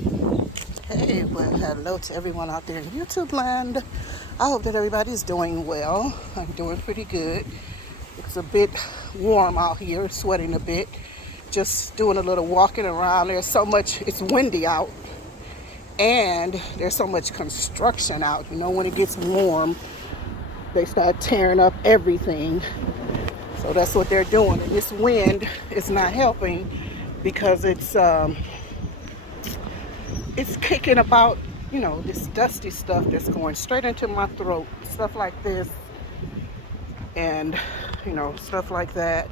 Hey, well, hello to everyone out there in YouTube land. I hope that everybody's doing well. I'm doing pretty good. It's a bit warm out here, sweating a bit. Just doing a little walking around. There's so much, it's windy out, and there's so much construction out. You know, when it gets warm, they start tearing up everything. So that's what they're doing. And this wind is not helping because it's kicking about, this dusty stuff that's going straight into my throat, stuff like this, and, stuff like that.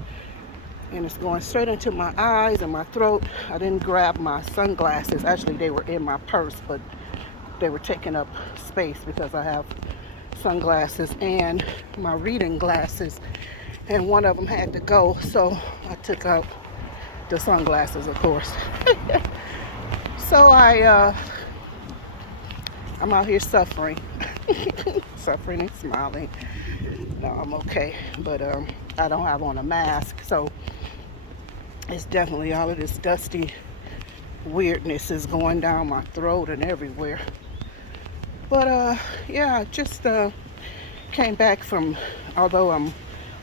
And it's going straight into my eyes and my throat. I didn't grab my sunglasses. Actually, they were in my purse, but they were taking up space because I have sunglasses and my reading glasses. And one of them had to go, so I took out the sunglasses, of course. So I'm out here suffering, suffering and smiling. No, I'm okay, but I don't have on a mask, so it's definitely all of this dusty weirdness is going down my throat and everywhere. But yeah, I just came back from, although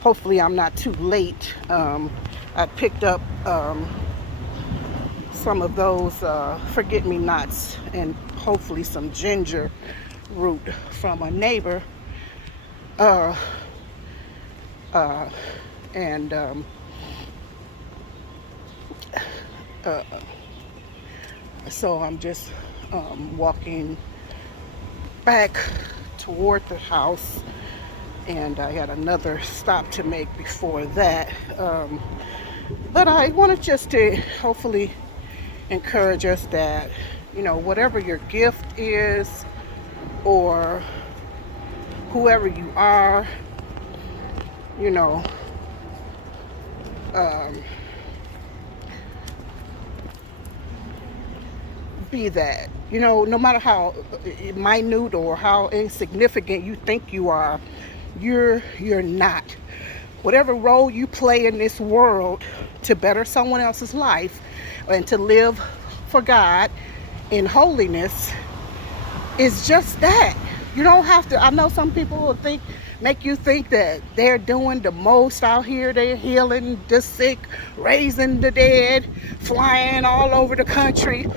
hopefully I'm not too late. I picked up some of those forget-me-nots and hopefully some ginger root from a neighbor. And so I'm just walking back toward the house, and I had another stop to make before that. But I wanted just to hopefully encourage us that, whatever your gift is or whoever you are, be that. No matter how minute or how insignificant you think you are, you're not. Whatever role you play in this world to better someone else's life and to live for God in holiness is just that. You don't have to. I know some people will make you think that they're doing the most out here. They're healing the sick, raising the dead, flying all over the country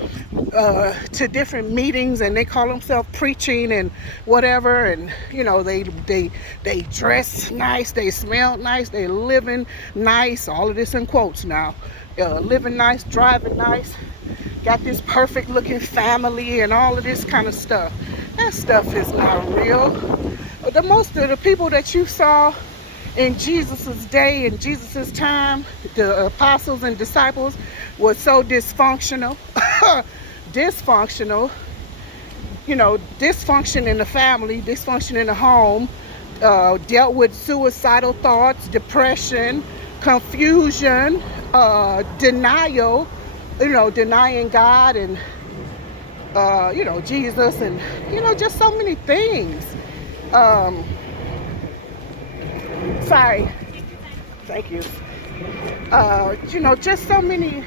to different meetings, and they call themselves preaching and whatever. And they dress nice, they smell nice, they living nice. All of this in quotes now. Living nice, driving nice, got this perfect looking family and all of this kind of stuff. That stuff is not real. But most of the people that you saw in Jesus's day, in Jesus's time, the apostles and disciples, was so dysfunctional. Dysfunctional, dysfunction in the family, dysfunction in the home, dealt with suicidal thoughts, depression, confusion, denial, denying God and Jesus, and just so many things. Sorry, thank you. Just so many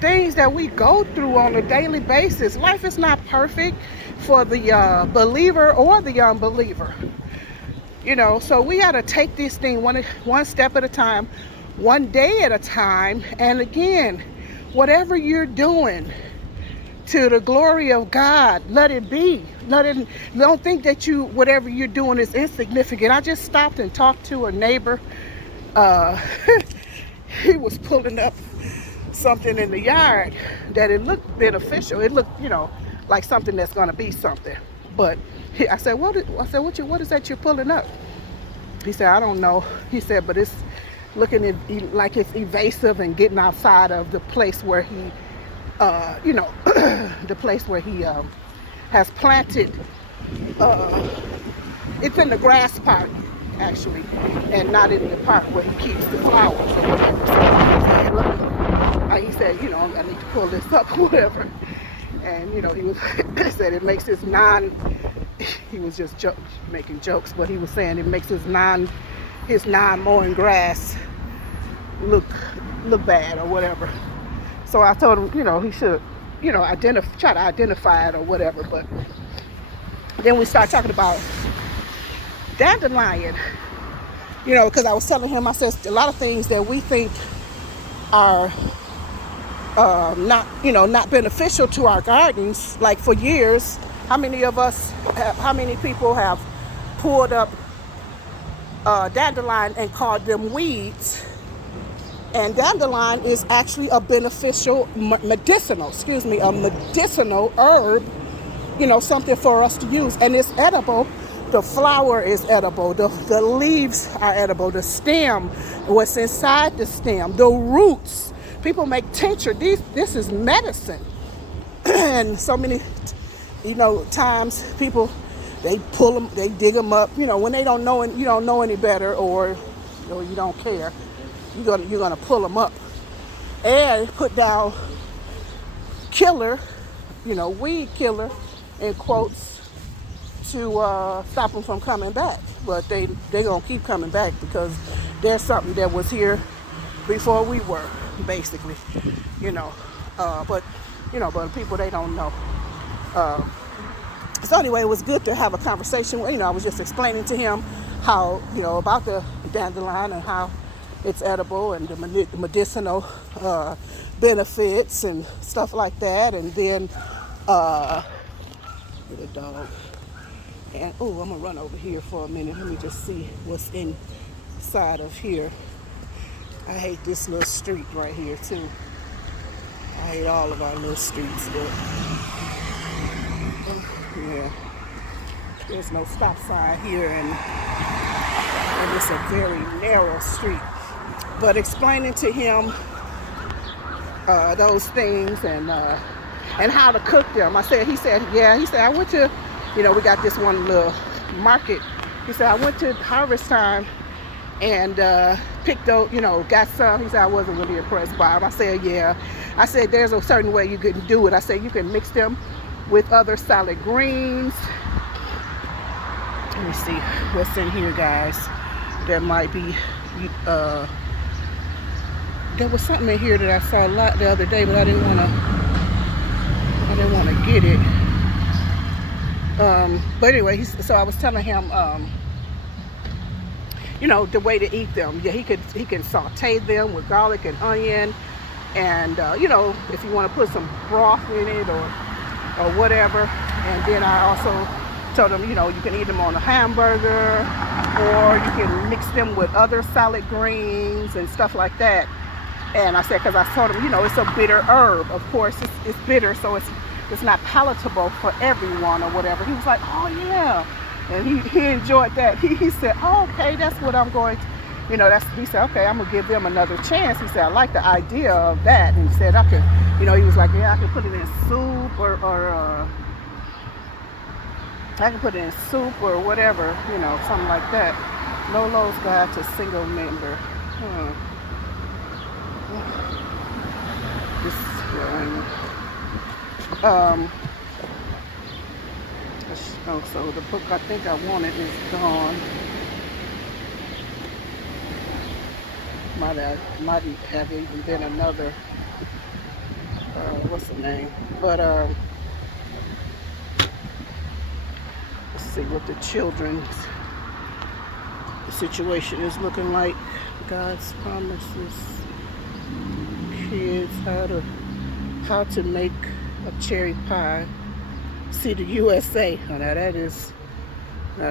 things that we go through on a daily basis. Life is not perfect for the believer or the unbeliever. So we got to take this thing one step at a time, one day at a time. And again, whatever you're doing to the glory of God, let it be. Don't think that whatever you're doing is insignificant. I just stopped and talked to a neighbor. He was pulling up something in the yard that it looked beneficial. It looked, like something that's going to be something. But I said, what is that you're pulling up? He said, I don't know. He said, but it's looking like it's evasive and getting outside of the place where he, the place where he has planted. It's in the grass part, actually, and not in the part where he keeps the flowers or whatever. So he said, I need to pull this up or whatever. And, he said it makes he was just making jokes, but he was saying it makes his non-mowing grass look bad or whatever. So I told him, he should try to identify it or whatever. But then we start talking about dandelion, because I was telling him, I said, a lot of things that we think are not beneficial to our gardens. Like for years, how many people have pulled up dandelion and called them weeds? And dandelion is actually a medicinal herb, something for us to use. And it's edible. The flower is edible. The leaves are edible. The stem, what's inside the stem, the roots. People make tincture. This is medicine. And so many, times people, they pull them, they dig them up, when they don't know, you don't know any better, or you don't care. You're gonna pull them up and put down killer, weed killer in quotes, to stop them from coming back. But they're gonna keep coming back because there's something that was here before we were, basically, but people, they don't know. So anyway, it was good to have a conversation. I was just explaining to him how, about the dandelion and how it's edible and the medicinal benefits and stuff like that. And then the dog. And I'm gonna run over here for a minute. Let me just see what's inside of here. I hate this little street right here too. I hate all of our little streets, but yeah, there's no stop sign here, and it's a very narrow street. But explaining to him those things and how to cook them. He said, I went to, we got this one little market. He said, I went to harvest time and picked those, got some. He said, I wasn't really impressed by them. I said, yeah. I said, there's a certain way you can do it. I said, you can mix them with other salad greens. Let me see what's in here, guys. There might be, there was something in here that I saw a lot the other day, but I didn't want to get it. But anyway, so I was telling him, the way to eat them. Yeah, he can saute them with garlic and onion, and if you want to put some broth in it or whatever. And then I also told him, you can eat them on a hamburger, or you can mix them with other salad greens and stuff like that. And I said, because I told him, it's a bitter herb. Of course, it's bitter, so it's not palatable for everyone or whatever. He was like, oh yeah. And he enjoyed that. He said, oh, okay, that's what I'm going to, he said, okay, I'm going to give them another chance. He said, I like the idea of that. And he said, I could, he was like, yeah, I can put it in soup or I can put it in soup or whatever, something like that. Lolo's Guide to Single Member. This one. So the book I think I wanted is gone. Might have even been another. What's the name? But let's see what the children's situation is looking like. God's promises kids how to make a cherry pie. See the USA. Now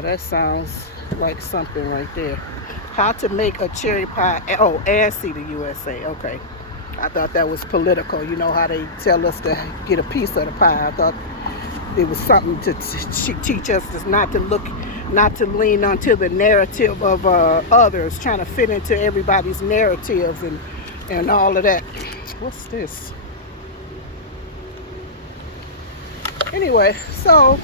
that sounds like something right there. How to make a cherry pie. Oh, and see the USA. Okay. I thought that was political. How they tell us to get a piece of the pie. I thought it was something to teach us not to lean onto the narrative of others, trying to fit into everybody's narratives and all of that. What's this? Anyway, so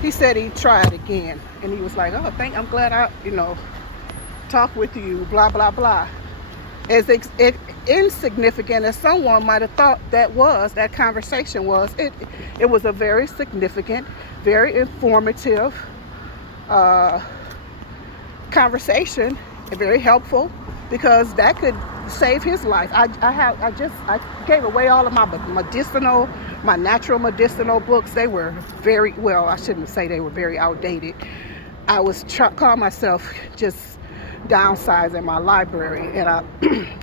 he said he tried again, and he was like, oh, I'm glad I, talked with you, blah, blah, blah. As insignificant as someone might have thought that conversation was, it was a very significant, very informative conversation, and very helpful, because that could save his life. I gave away all of my my natural medicinal books. They were very, well, I shouldn't say they were very outdated. I was calling myself just downsizing my library, and I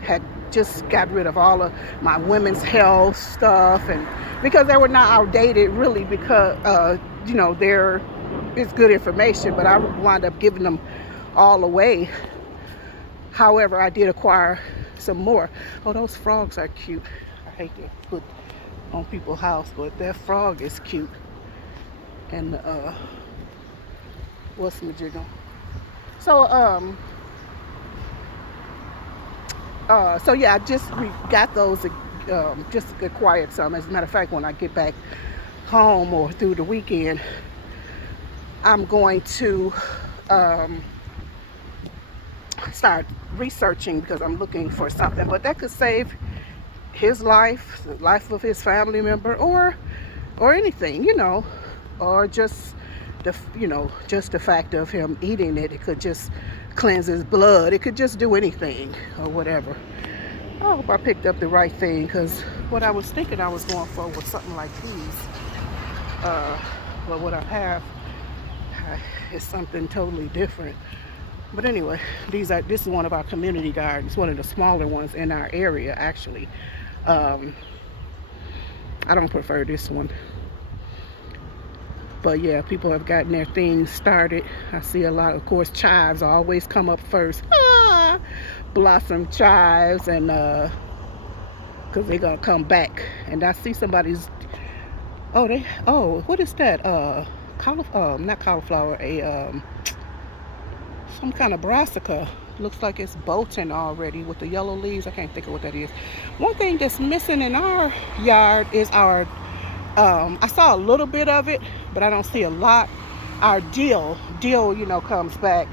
had just got rid of all of my women's health stuff, and because they were not outdated really, because they're it's good information, but I wound up giving them all away. However, I did acquire some more. Oh, those frogs are cute. I hate to put on people's house, but that frog is cute. And what's my jiggle? So so yeah, I just got those, just acquired some. As a matter of fact, when I get back home or through the weekend, I'm going to start researching, because I'm looking for something, but that could save his life, the life of his family member, or anything, or just just the fact of him eating it. It could just cleanse his blood. It could just do anything or whatever. I hope I picked up the right thing, because what I was thinking I was going for was something like these. But what I have is something totally different. But anyway, this is one of our community gardens, one of the smaller ones in our area, actually. I don't prefer this one. But yeah, people have gotten their things started. I see a lot, of course, chives always come up first. Blossom chives, and because they're gonna come back. And I see somebody's, what is that? Not cauliflower, some kind of brassica. Looks like it's bolting already with the yellow leaves. I can't think of what that is. One thing that's missing in our yard is our, I saw a little bit of it, but I don't see a lot. Our dill, comes back,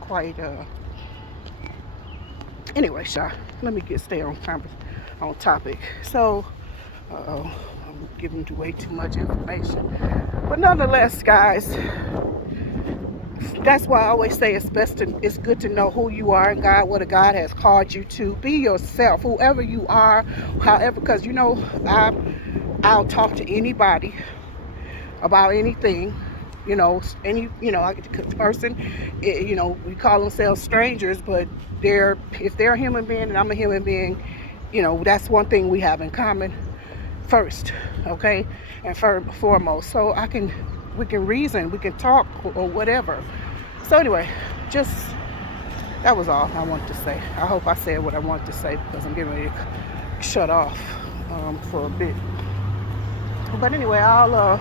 quite, anyway, let me stay on topic. So, I'm giving way too much information, but nonetheless, guys, that's why I always say it's good to know who you are in God, what God has called you to. Be yourself, whoever you are, however, because I'll talk to anybody about anything, person, we call themselves strangers, but if they're a human being and I'm a human being, that's one thing we have in common first, okay, and foremost. So we can reason, we can talk, or whatever. So anyway, that was all I wanted to say. I hope I said what I wanted to say, because I'm getting ready to shut off for a bit. But anyway, I'll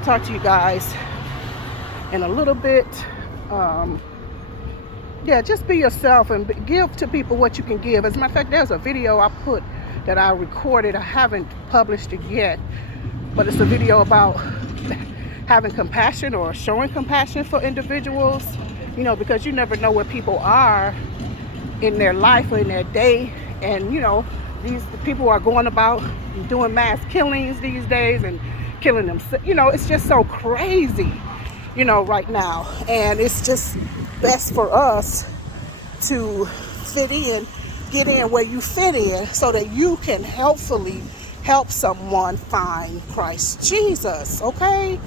talk to you guys in a little bit. Yeah, just be yourself and give to people what you can give. As a matter of fact, there's a video I put that I recorded. I haven't published it yet, but it's a video about having compassion or showing compassion for individuals, because you never know where people are in their life or in their day. And these people are going about doing mass killings these days and killing them. It's just so crazy, right now. And it's just best for us to get in where you fit in, so that you can helpfully help someone find Christ Jesus, okay?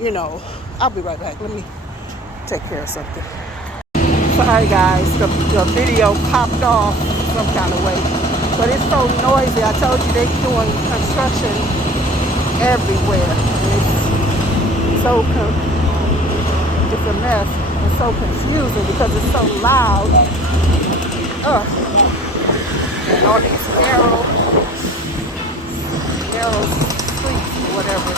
I'll be right back. Let me take care of something. Sorry guys, the video popped off some kind of way, but it's so noisy. I told you they're doing construction everywhere, and it's a mess. It's so confusing because it's so loud. And all these narrow streets or whatever.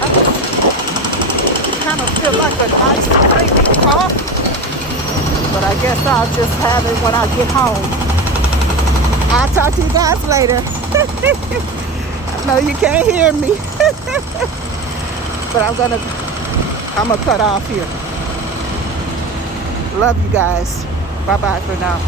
I just kind of feel like a nice crazy cough, but I guess I'll just have it when I get home. I'll talk to you guys later. I know you can't hear me, but I'm gonna cut off here. Love you guys. Bye-bye for now.